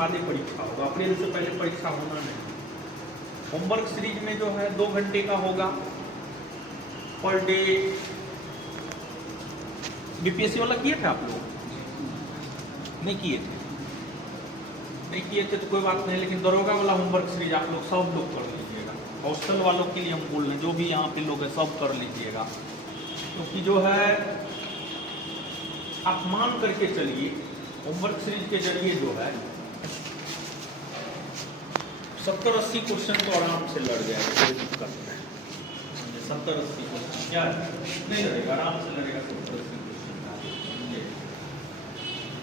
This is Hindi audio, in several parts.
बाद ही परीक्षा होगा, अप्रैल से पहले परीक्षा होना नहीं। होमवर्क सीरीज में जो है 2 घंटे का होगा पर डे। बीपीएससी वाला किए थे आप लोग? नहीं किए थे? नहीं किए थे तो कोई बात नहीं, लेकिन दरोगा वाला होमवर्क सीरीज आप लोग सब लोग कर लीजिएगा। हॉस्टल वालों के लिए हम बोल रहे हैं, जो भी यहाँ पे लोग हैं सब कर लीजिएगा, क्योंकि जो है आप मान करके चलिए होमवर्क सीरीज के जरिए जो है 70-80 क्वेश्चन तो आराम से लड़ जाएगा, कोई दिक्कत नहीं। 70-80 क्वेश्चन क्या नहीं लड़ेगा, आराम से लड़ेगा 70-80 क्वेश्चन।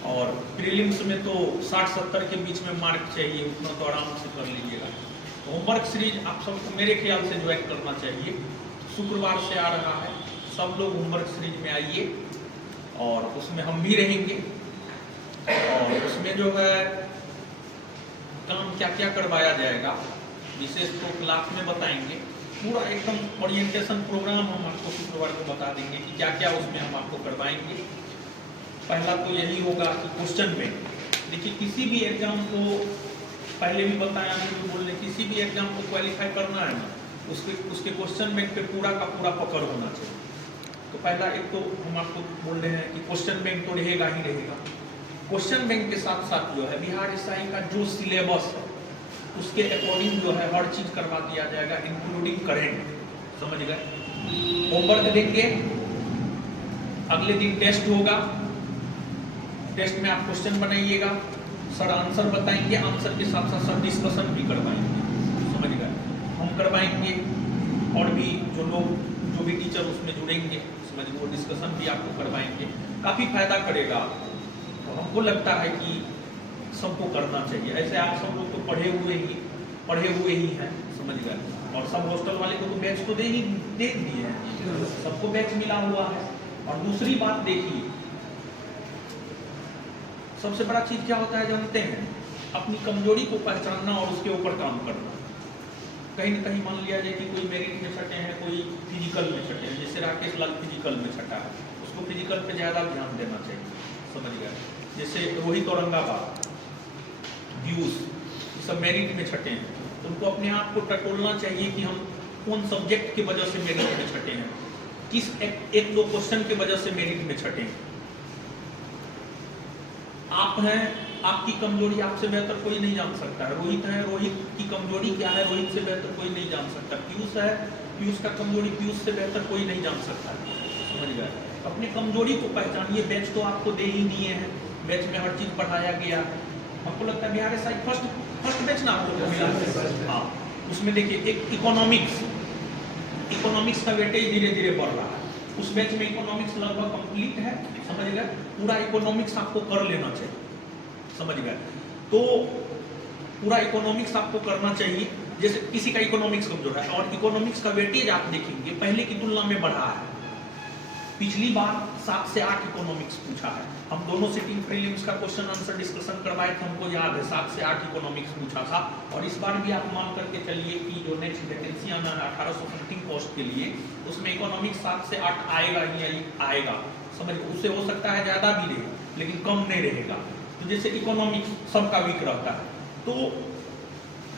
और प्रीलिम्स में तो 60-70 के बीच में मार्क चाहिए, उतना तो आराम से कर लीजिएगा। होमवर्क सीरीज आप सबको मेरे ख्याल से ज्वाइन करना चाहिए। शुक्रवार से आ रहा है, सब लोग होमवर्क सीरीज में आइए और उसमें हम भी रहेंगे। और उसमें जो है काम क्या क्या करवाया जाएगा विशेष तो क्लास में बताएंगे। पूरा एकदम ओरिएंटेशन प्रोग्राम हम आपको शुक्रवार को बता देंगे कि क्या क्या उसमें हम आपको करवाएंगे। पहला तो यही होगा कि क्वेश्चन बैंक। देखिए किसी भी एग्जाम को पहले भी बताया, नहीं बोल रहे, किसी भी एग्जाम को क्वालिफाई करना है ना, उसके क्वेश्चन बैंक पे पूरा का पूरा पकड़ होना चाहिए। तो पहला एक तो हम आपको बोल रहे हैं कि क्वेश्चन बैंक तो रहेगा ही रहेगा। क्वेश्चन बैंक के साथ साथ जो है बिहार एसआई का जो सिलेबस है उसके अकॉर्डिंग जो है हर चीज करवा दिया जाएगा, इंक्लूडिंग करेंट। समझ गए? होमवर्क देंगे, अगले दिन टेस्ट होगा, टेस्ट में आप क्वेश्चन बनाइएगा, सर आंसर बताएंगे, आंसर के साथ साथ सर डिस्कशन भी करवाएंगे। समझ गए? हम करवाएंगे और भी जो भी टीचर उसमें जुड़ेंगे, समझ वो डिस्कशन भी आपको करवाएंगे, काफी फायदा करेगा। तो हमको लगता है कि सबको करना चाहिए। ऐसे आप सब लोग तो पढ़े हुए ही हैं, समझ गए? और सब हॉस्टल वाले को तो बैच तो दे दिए हैं, सबको बैच मिला हुआ है। और दूसरी बात देखिए, सबसे बड़ा चीज क्या होता है जानते हैं? अपनी कमजोरी को पहचानना और उसके ऊपर काम करना। कहीं न कहीं मान लिया जाए कि कोई मेरिट में छटे हैं, कोई फिजिकल में छटे हैं, जैसे राकेश लाल फिजिकल में छटा है, उसको फिजिकल पे ज्यादा ध्यान देना चाहिए। समझ गए? जैसे रोहित औरंगाबाद, व्यूज, ये सब मेरिट में छटे हैं, तो उनको अपने आप को टटोलना चाहिए कि हम कौन सब्जेक्ट की वजह से मेरिट में छटे हैं, किस एक दो क्वेश्चन की वजह से मेरिट में छटे हैं। आप हैं, आपकी कमजोरी आपसे बेहतर कोई नहीं जान सकता है। रोहित है, रोहित की कमजोरी क्या है रोहित से बेहतर कोई नहीं जान सकता। पीयूष है, पीयूष का कमजोरी पीयूष से बेहतर कोई नहीं जान सकता है। समझ गए? अपनी कमजोरी को पहचानिए। बैच तो आपको दे ही दिए हैं, बैच में हर चीज पढ़ाया गया है। हमको लगता है बिहार एसआई फर्स्ट बैच ना आप लोग को मिला। हाँ, उसमें देखिए एक इकोनॉमिक्स का वेटेज धीरे धीरे बढ़ रहा है। उस बैच में इकोनॉमिक्स लगभग कंप्लीट है। समझ गए? पूरा इकोनॉमिक्स आपको कर लेना चाहिए। समझ गए? तो पूरा इकोनॉमिक्स आपको करना चाहिए। जैसे किसी का इकोनॉमिक्स कमजोर है और इकोनॉमिक्स का वेटेज आप देखेंगे पहले की तुलना में बढ़ा है। पिछली बार 7 से 8 इकोनॉमिक्स पूछा है। हम दोनों सिटिंग प्रीलिम्स का क्वेश्चन आंसर डिस्कशन करवाए थे, हमको याद है 7 से 8 इकोनॉमिक्स पूछा था। और इस बार भी आप मान करके चलिए कि जो नेक्स्ट वैकेंसी आना है 1800 समथिंग पोस्ट के लिए, उसमें इकोनॉमिक्स 7 से 8 आएगा ही आएगा। समझ, उससे हो सकता है ज्यादा भी रहे लेकिन कम नहीं रहेगा। तो जैसे इकोनॉमिक्स सबका वीक रहता है, तो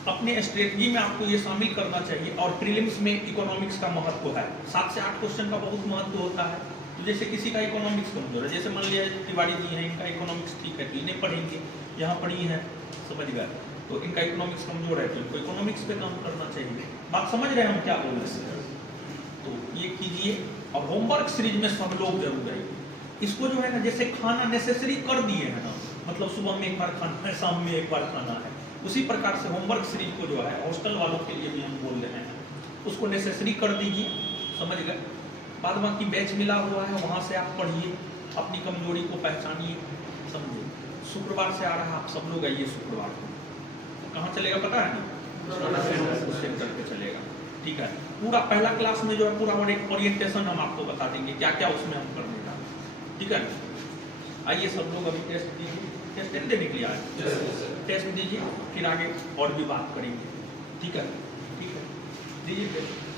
अपने स्ट्रेटजी में आपको ये शामिल करना चाहिए। और प्रीलिम्स में इकोनॉमिक्स का महत्व है, 7 से 8 क्वेश्चन का बहुत महत्व होता है। तो जैसे किसी का इकोनॉमिक्स कमजोर है, जैसे मान लिया तिवारी जी हैं, इनका इकोनॉमिक्स ठीक है तो इन्हें पढ़ेंगे, यहाँ पढ़ी हैं, समझ गए? तो इनका इकोनॉमिक्स कमजोर है तो इनको इकोनॉमिक्स पे काम करना चाहिए। बात समझ रहे हैं हम क्या बोल रहे हैं? तो ये कीजिए। और होमवर्क सीरीज में सब लोग जरूर रहेंगे। इसको जो है ना, जैसे खाना नेसेसरी कर दिए है ना, मतलब सुबह में एक बार खाना है, शाम में एक बार खाना है, उसी प्रकार से होमवर्क सीरीज को जो है हॉस्टल वालों के लिए भी हम बोल रहे हैं, उसको नेसेसरी कर दीजिए। समझ गए? बाद बाकी बैच मिला हुआ है, वहाँ से आप पढ़िए, अपनी कमजोरी को पहचानिए। समझिए? शुक्रवार से आ रहा है, आप सब लोग आइए शुक्रवार को। कहाँ चलेगा पता है ना? सेंटर पे चलेगा। ठीक है? पूरा पहला क्लास में जो है पूरा ओरिएंटेशन हम आपको बता देंगे, क्या क्या उसमें हम करने का। ठीक है? आइए सब लोग अभी टेस्ट दीजिए। टेस्ट देने के लिए आए, टेस्ट दीजिए, फिर आगे और भी बात करेंगे। ठीक है? ठीक है, दीजिए टेस्ट।